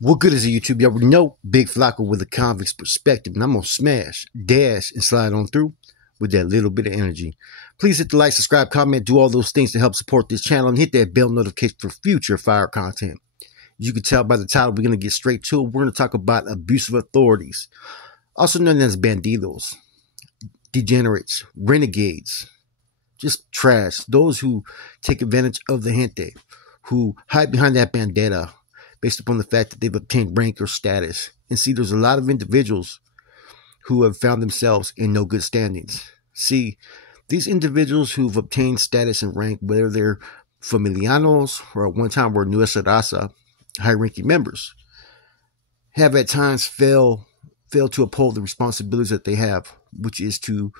What good is it, YouTube? You already know Big Flacco with a convict's perspective, and I'm gonna smash, dash, and slide on through with that little bit of energy. Please hit the like, subscribe, comment, do all those things to help support this channel, and hit that bell notification for future fire content. As you can tell by the title, we're gonna get straight to it. We're gonna talk about abusive authorities, also known as bandidos, degenerates, renegades, just trash. Those who take advantage of the gente, who hide behind that bandana based upon the fact that they've obtained rank or status. And see, there's a lot of individuals who have found themselves in no good standings. See, these individuals who've obtained status and rank, whether they're familianos or at one time were Nuestra, high-ranking members, have at times failed to uphold the responsibilities that they have, which is to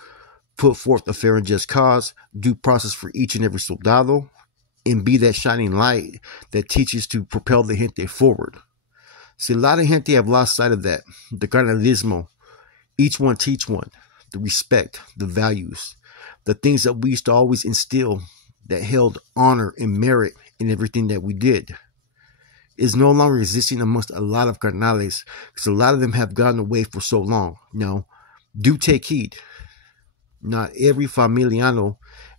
put forth a fair and just cause, due process for each and every soldado, and be that shining light that teaches to propel the gente forward. See, a lot of gente have lost sight of that. The carnalismo, each one teach one, the respect, the values, the things that we used to always instill that held honor and merit in everything that we did, is no longer existing amongst a lot of carnales, because a lot of them have gotten away for so long. Now, do take heed. Not every familiano,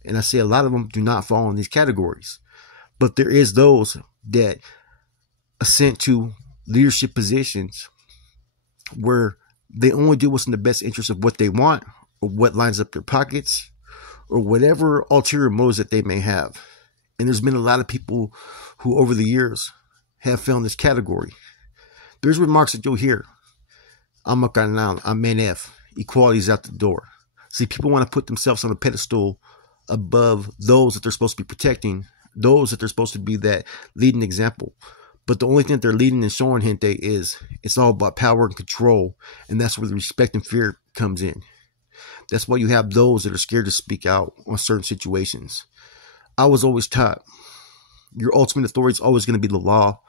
and I say a lot of them, do not fall in these categories. But there is those that ascend to leadership positions where they only do what's in the best interest of what they want, or what lines up their pockets, or whatever ulterior motives that they may have. And there's been a lot of people who over the years have found this category. There's remarks that you'll hear. I'm a Carnal, I'm NF, equality's out the door. See, people want to put themselves on a pedestal above those that they're supposed to be protecting, those that they're supposed to be that leading example. But the only thing that they're leading and showing gente is it's all about power and control. And that's where the respect and fear comes in. That's why you have those that are scared to speak out on certain situations. I was always taught your ultimate authority is always going to be the law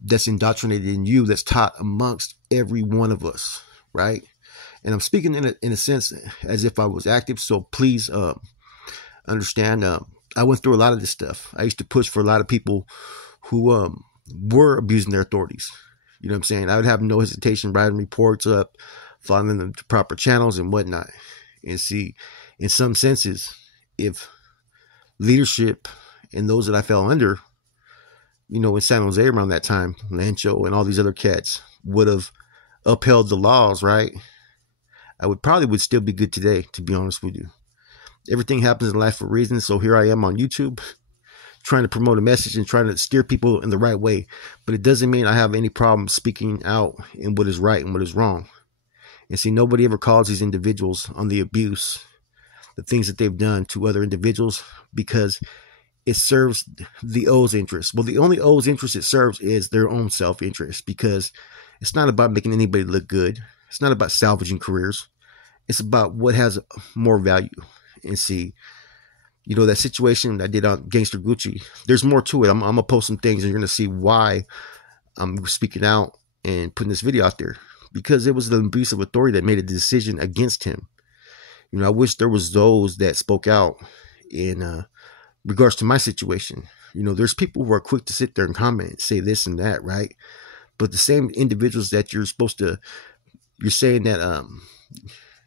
that's indoctrinated in you, that's taught amongst every one of us, right? And I'm speaking in a sense as if I was active, so please understand. I went through a lot of this stuff. I used to push for a lot of people who were abusing their authorities. You know what I'm saying? I would have no hesitation writing reports up, following them to proper channels and whatnot. And see, in some senses, if leadership and those that I fell under, you know, in San Jose around that time, Lancho and all these other cats would have upheld the laws, right? I would still be good today, to be honest with you. Everything happens in life for reasons. So here I am on YouTube trying to promote a message and trying to steer people in the right way. But it doesn't mean I have any problem speaking out in what is right and what is wrong. And see, nobody ever calls these individuals on the abuse, the things that they've done to other individuals, because it serves the O's interest. Well, the only O's interest it serves is their own self-interest, because it's not about making anybody look good. It's not about salvaging careers. It's about what has more value. And see, you know, that situation I did on Gangster Gucci, there's more to it. I'm going to post some things and you're going to see why I'm speaking out and putting this video out there. Because it was the abusive authority that made a decision against him. You know, I wish there was those that spoke out in regards to my situation. You know, there's people who are quick to sit there and comment and say this and that, right? But the same individuals that you're saying that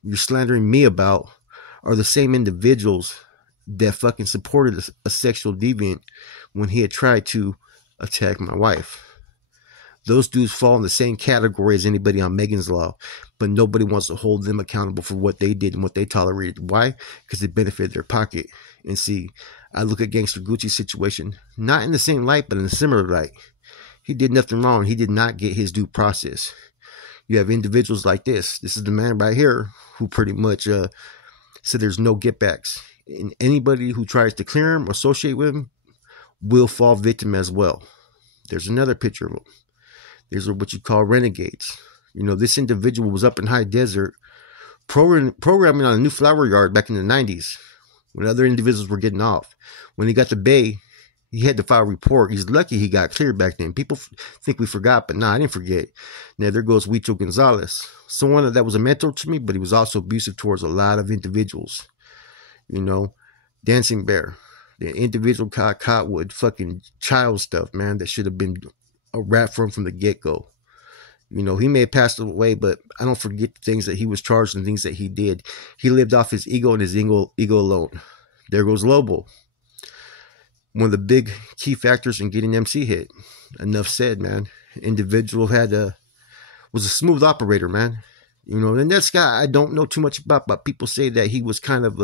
you're slandering me about are the same individuals that fucking supported a sexual deviant when he had tried to attack my wife. Those dudes fall in the same category as anybody on Megan's Law, but nobody wants to hold them accountable for what they did and what they tolerated. Why? Because it benefited their pocket. And see, I look at Gangster Gucci's situation, not in the same light, but in a similar light. He did nothing wrong. He did not get his due process. You have individuals like this. This is the man right here who pretty much said there's no get backs. And anybody who tries to clear him or associate with him will fall victim as well. There's another picture of him. These are what you call renegades. You know, this individual was up in high desert programming on a new flower yard back in the 90s when other individuals were getting off. When he got to Bay, he had to file a report. He's lucky he got cleared back then. People think we forgot, but nah, I didn't forget. Now, there goes Huicho Gonzalez. Someone that was a mentor to me, but he was also abusive towards a lot of individuals. You know, Dancing Bear. The individual caught with fucking child stuff, man, that should have been a rap from the get-go. You know, he may have passed away, but I don't forget the things that he was charged and things that he did. He lived off his ego and his ego alone. There goes Lobo. One of the big key factors in getting MC hit. Enough said, man. Individual was a smooth operator, man. You know, and this guy I don't know too much about, but people say that he was kind of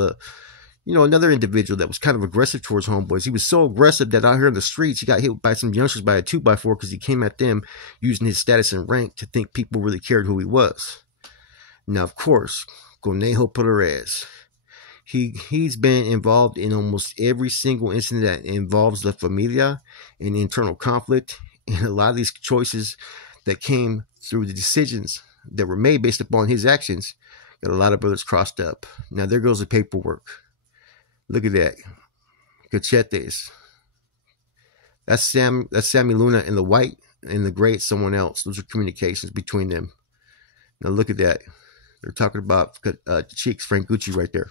another individual that was kind of aggressive towards homeboys. He was so aggressive that out here in the streets, he got hit by some youngsters by a 2x4 because he came at them using his status and rank to think people really cared who he was. Now, of course, Conejo Perez. He's been involved in almost every single incident that involves the Familia and internal conflict, and a lot of these choices that came through the decisions that were made based upon his actions got a lot of brothers crossed up. Now, there goes the paperwork. Look at that. Cachetes. That's Sammy Luna in the white, and the gray is someone else. Those are communications between them. Now look at that. They're talking about Cheeks, Frank Gucci right there.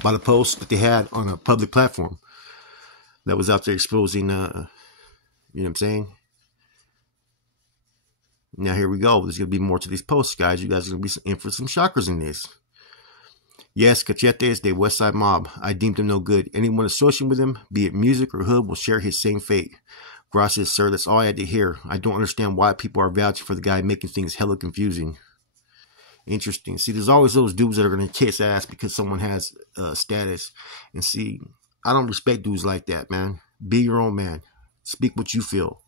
About a post that they had on a public platform that was out there exposing, you know what I'm saying? Now here we go. There's going to be more to these posts, guys. You guys are going to be in for some shockers in this. Yes, Cachetes, the West Side Mob. I deemed him no good. Anyone associated with him, be it music or hood, will share his same fate. Gracias, sir. That's all I had to hear. I don't understand why people are vouching for the guy making things hella confusing. Interesting. See, there's always those dudes that are going to kiss ass because someone has status. And see, I don't respect dudes like that, man. Be your own man. Speak what you feel.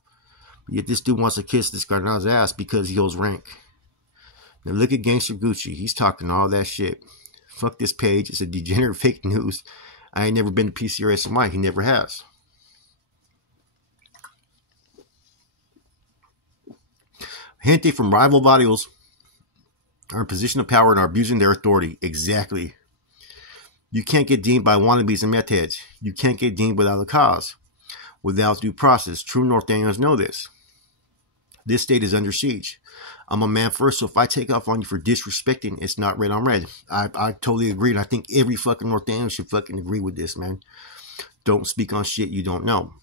Yet this dude wants to kiss this Carnal's ass because he holds rank. Now look at Gangster Gucci. He's talking all that shit. Fuck this page. It's a degenerate fake news. I ain't never been to PCRSMI. He never has. Gente from rival barrios are in position of power and are abusing their authority. Exactly. You can't get deemed by wannabes and meth heads. You can't get deemed without a cause, without due process. True Norteños know this. This state is under siege. I'm a man first, so if I take off on you for disrespecting, it's not red on red. I totally agree, and I think every fucking Norteño should fucking agree with this, man. Don't speak on shit you don't know.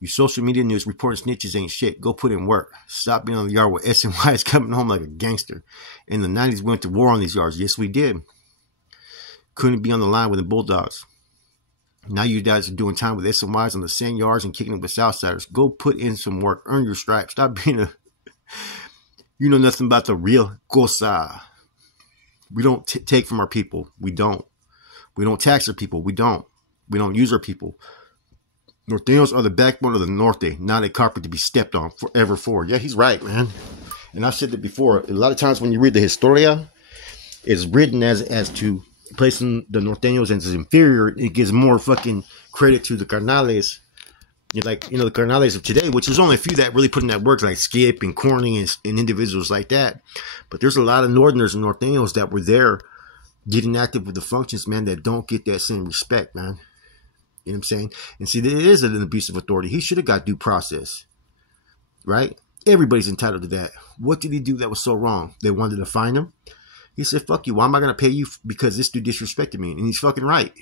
You social media news reporting snitches ain't shit. Go put in work. Stop being on the yard where SNY is coming home like a gangster. In the 90s, we went to war on these yards. Yes, we did. Couldn't be on the line with the Bulldogs. Now you guys are doing time with SNYs on the same yards and kicking it with Southsiders. Go put in some work. Earn your stripes. Stop being a... You know nothing about the real cosa. We don't take from our people. We don't. We don't tax our people. We don't. We don't use our people. Norteños are the backbone of the Norte, not a carpet to be stepped on forever forward. Yeah, he's right, man. And I've said that before. A lot of times when you read the Historia, it's written as to placing the Norteños as inferior. It gives more fucking credit to the Carnales. The Carnales of today, which is only a few that really put in that work, like Skip and Corning and individuals like that. But there's a lot of Northerners and Norteños that were there getting active with the functions, man, that don't get that same respect, man. You know what I'm saying? And see, it is an abuse of authority. He should have got due process, right? Everybody's entitled to that. What did he do that was so wrong? They wanted to fine him. He said, fuck you. Why am I going to pay you because this dude disrespected me? And he's fucking right.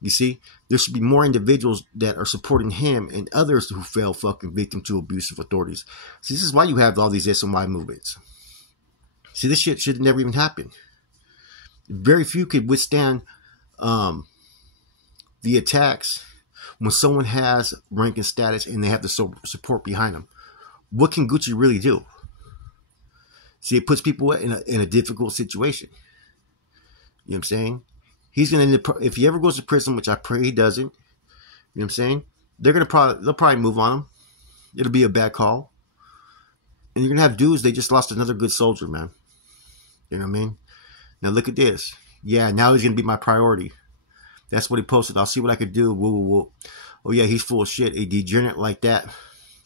You see, there should be more individuals that are supporting him and others who fell fucking victim to abusive authorities. See, this is why you have all these SMI movements. See, this shit should never even happen. Very few could withstand the attacks when someone has rank and status and they have the support behind them. What can Gucci really do? See, it puts people in a difficult situation. You know what I'm saying? He's gonna, if he ever goes to prison, which I pray he doesn't. You know what I'm saying? They'll probably move on him. It'll be a bad call. And you're gonna have dudes. They just lost another good soldier, man. You know what I mean? Now look at this. Yeah, now he's gonna be my priority. That's what he posted. I'll see what I could do. Woo, woo, woo. Oh, yeah, he's full of shit. A degenerate like that.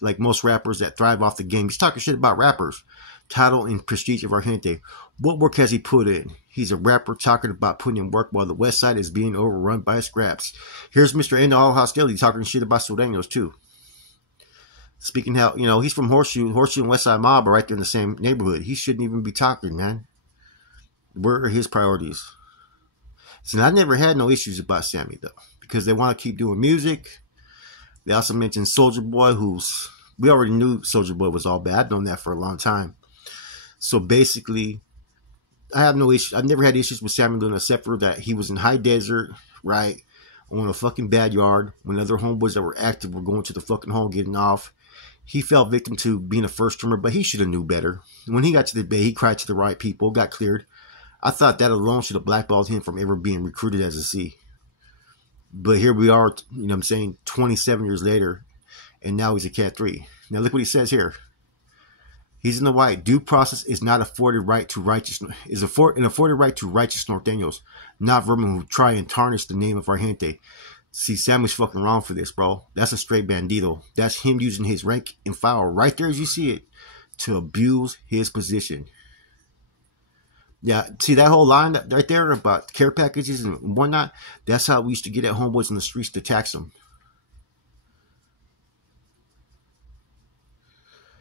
Like most rappers that thrive off the game. He's talking shit about rappers. Title and prestige of our gente. What work has he put in? He's a rapper talking about putting in work while the West Side is being overrun by scraps. Here's Mr. End All Hostility talking shit about Sureños, too. Speaking how, he's from Horseshoe. Horseshoe and West Side Mob are right there in the same neighborhood. He shouldn't even be talking, man. Where are his priorities? See, I never had no issues about Sammy, though, because they want to keep doing music. They also mentioned Soulja Boy, who's We already knew Soldier Boy was all bad. I've known that for a long time. So basically, I have no issue. I've never had issues with Samuel Luna except for that he was in high desert, right, on a fucking bad yard when other homeboys that were active were going to the fucking home getting off. He fell victim to being a first termer, but he should have knew better. When he got to the bay, he cried to the right people, got cleared. I thought that alone should have blackballed him from ever being recruited as a C. But here we are, you know what I'm saying, 27 years later, and now he's a Cat 3. Now look what he says here. He's in the white. Due process is not afforded right to righteous afforded right to righteous norteños, not vermin who try and tarnish the name of our gente. See, Samuel's fucking wrong for this, bro. That's a straight bandito. That's him using his rank and file right there as you see it to abuse his position. Yeah, see that whole line right there about care packages and whatnot? That's how we used to get at homeboys in the streets to tax them.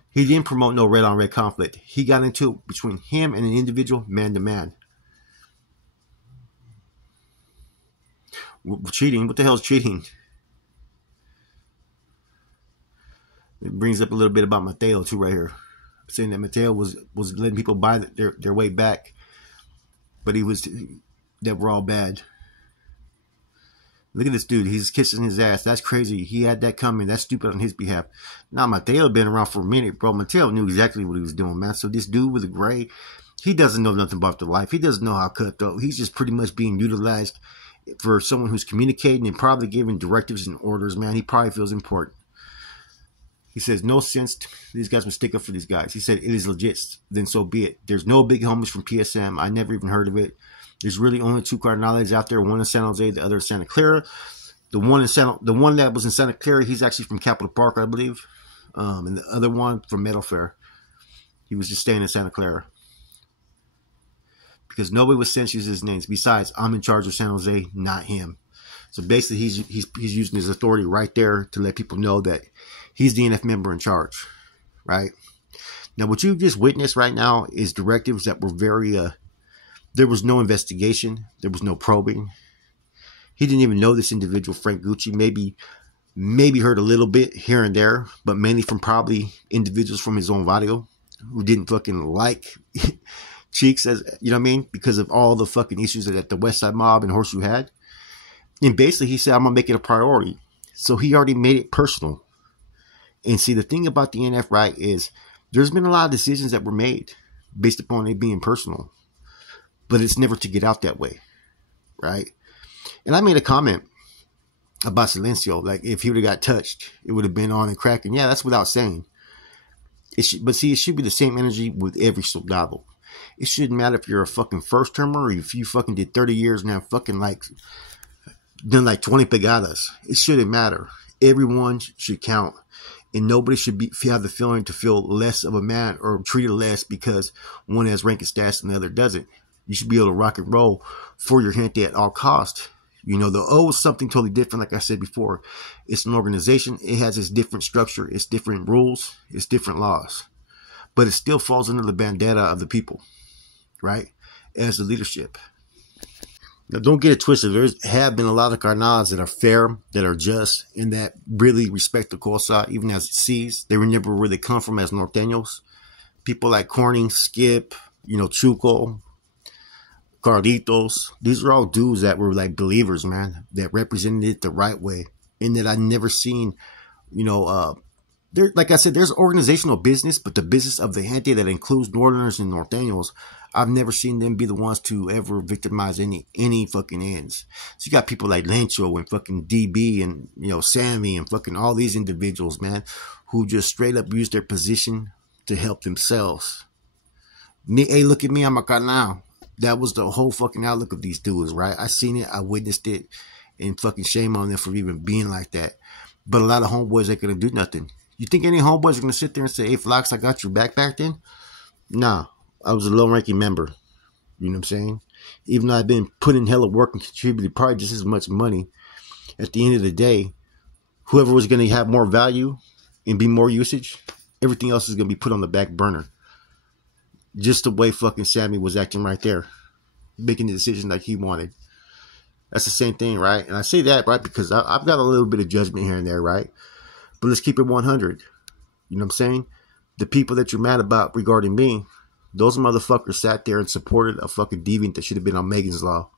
He didn't promote no red-on-red conflict. He got into it between him and an individual man-to-man. Cheating? What the hell is cheating? It brings up a little bit about Mateo, too, right here. Saying that Mateo was letting people buy their way back. But that were all bad. Look at this dude. He's kissing his ass. That's crazy. He had that coming. That's stupid on his behalf. Now, Mateo had been around for a minute, bro. Mateo knew exactly what he was doing, man. So this dude with the gray, he doesn't know nothing about the life. He doesn't know how cutthroat. He's just pretty much being utilized for someone who's communicating and probably giving directives and orders, man. He probably feels important. He says, no sense. These guys would stick up for these guys. He said, it is legit. Then so be it. There's no big homies from PSM. I never even heard of it. There's really only two Carnales out there. One in San Jose, the other in Santa Clara. The one that was in Santa Clara, he's actually from Capitol Park, I believe. And the other one from Metal Fair. He was just staying in Santa Clara. Because nobody was sent his names. Besides, I'm in charge of San Jose, not him. So basically, he's using his authority right there to let people know that he's the NF member in charge, right? Now, what you just witnessed right now is directives that were very... there was no investigation. There was no probing. He didn't even know this individual, Frank Gucci. Maybe heard a little bit here and there, but mainly from probably individuals from his own barrio who didn't fucking like Cheeks, as you know what I mean, because of all the fucking issues that the West Side Mob and Horseshoe had. And basically, he said, I'm gonna make it a priority. So he already made it personal. And see, the thing about the NF, right, is there's been a lot of decisions that were made based upon it being personal. But it's never to get out that way, right? And I made a comment about Silencio. Like, if he would have got touched, it would have been on and cracking. Yeah, that's without saying. But see, it should be the same energy with every soldado. It shouldn't matter if you're a fucking first termer or if you fucking did 30 years and have fucking done like 20 pegadas. It shouldn't matter. Everyone should count. And nobody should have the feeling to feel less of a man or treated less because one has rank and stats and the other doesn't. You should be able to rock and roll for your gente at all costs. You know, the O is something totally different, like I said before. It's an organization. It has its different structure, its different rules, its different laws. But it still falls under the bandana of the people, right? As the leadership. Now, don't get it twisted. There have been a lot of carnals that are fair, that are just, and that really respect the Cosa, even as C's. They were never where they come from as norteños. People like Corning, Skip, you know, Chuco, Carlitos. These are all dudes that were like believers, man, that represented it the right way. And that I've never seen, you know, there, like I said, there's organizational business, but the business of the gente that includes Northerners and Norteños, I've never seen them be the ones to ever victimize any fucking ends. So you got people like Lencho and fucking DB and, you know, Sammy and fucking all these individuals, man, who just straight up use their position to help themselves. Me, hey, look at me, I'm a carnal. That was the whole fucking outlook of these dudes, right? I seen it, I witnessed it, and fucking shame on them for even being like that. But a lot of homeboys ain't gonna do nothing. You think any homeboys are gonna sit there and say, hey, Flox, I got your back then? Nah, I was a low-ranking member. You know what I'm saying? Even though I've been putting in hella work and contributed probably just as much money, at the end of the day, whoever was gonna have more value and be more usage, everything else is gonna be put on the back burner. Just the way fucking Sammy was acting right there, making the decision like he wanted. That's the same thing, right? And I say that, right, because I've got a little bit of judgment here and there, right? But let's keep it 100. You know what I'm saying? The people that you're mad about regarding me, those motherfuckers sat there and supported a fucking deviant that should have been on Megan's Law.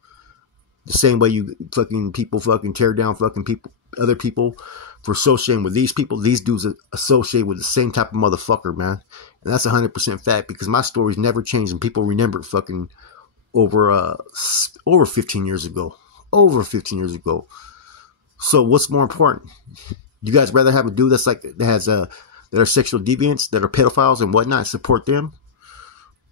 The same way you fucking people fucking tear down fucking people, other people for associating with these people. These dudes associate with the same type of motherfucker, man. And that's 100% fact, because my story's never changed and people remember it fucking over 15 years ago. Over 15 years ago. So what's more important? You guys rather have a dude that's like, that has that are sexual deviants, that are pedophiles and whatnot, and support them?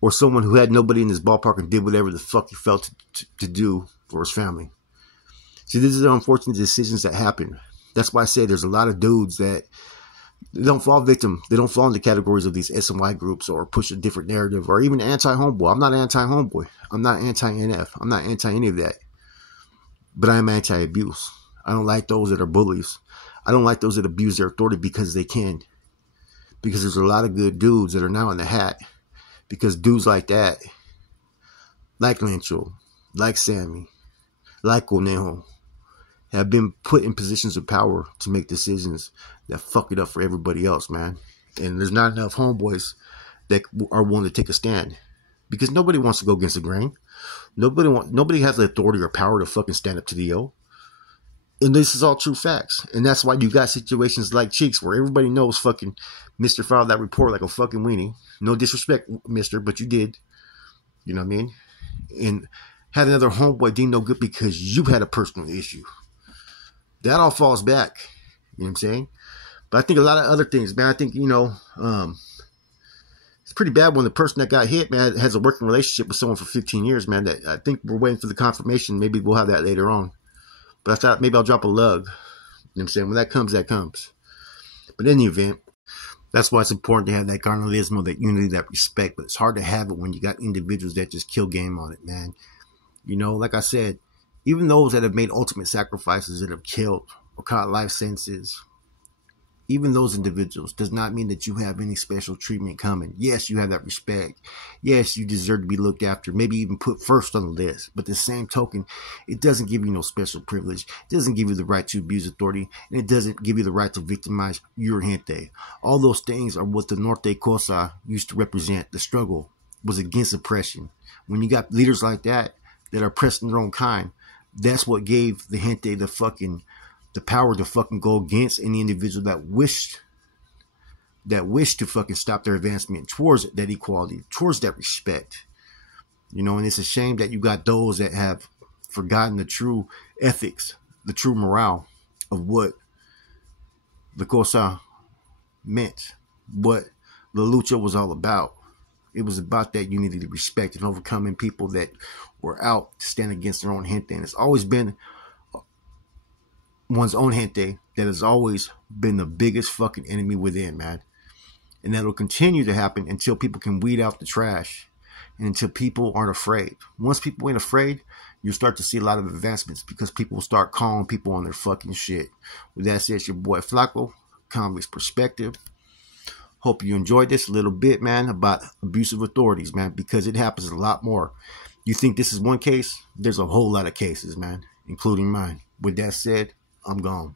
Or someone who had nobody in his ballpark and did whatever the fuck he felt to do for his family? See, these are the unfortunate decisions that happen. That's why I say there's a lot of dudes that they don't fall victim. They don't fall into categories of these SNY groups or push a different narrative or even anti-homeboy. I'm not anti-homeboy. I'm not anti-NF. I'm not anti any of that. But I am anti-abuse. I don't like those that are bullies. I don't like those that abuse their authority because they can. Because there's a lot of good dudes that are now in the hat. Because dudes like that, like Lancho, like Sammy, like Conejo, have been put in positions of power to make decisions that fuck it up for everybody else, man. And there's not enough homeboys that are willing to take a stand. Because nobody wants to go against the grain. Nobody has the authority or power to fucking stand up to the yo. And this is all true facts. And that's why you got situations like Cheeks where everybody knows fucking Mr. filed that report like a fucking weenie. No disrespect, Mr., but you did. You know what I mean? And had another homeboy deemed no good because you had a personal issue. That all falls back. You know what I'm saying? But I think a lot of other things, man. I think, it's pretty bad when the person that got hit, man, has a working relationship with someone for 15 years, man. That I think we're waiting for the confirmation. Maybe we'll have that later on. But I thought maybe I'll drop a lug. You know what I'm saying? When that comes, that comes. But in any event, that's why it's important to have that carnalismo, that unity, that respect. But it's hard to have it when you got individuals that just kill game on it, man. You know, like I said, even those that have made ultimate sacrifices, that have killed or caught life sentences, even those individuals does not mean that you have any special treatment coming. Yes, you have that respect. Yes, you deserve to be looked after, maybe even put first on the list. But the same token, it doesn't give you no special privilege. It doesn't give you the right to abuse authority. And it doesn't give you the right to victimize your gente. All those things are what the Norte Cosa used to represent. The struggle was against oppression. When you got leaders like that are oppressing their own kind, that's what gave the gente the power to fucking go against any individual that wished to fucking stop their advancement towards that equality, towards that respect. You know, and it's a shame that you got those that have forgotten the true ethics, the true morale of what the Cosa meant, what the lucha was all about. It was about that unity, the respect, and overcoming people that were out to stand against their own gente. And it's always been one's own gente that has always been the biggest fucking enemy within, man. And that'll continue to happen until people can weed out the trash and until people aren't afraid. Once people ain't afraid, you'll start to see a lot of advancements because people will start calling people on their fucking shit. With that said, it's your boy Flacco, Comics Perspective. Hope you enjoyed this a little bit, man, about abusive authorities, man, because it happens a lot more. You think this is one case? There's a whole lot of cases, man, including mine. With that said, I'm gone.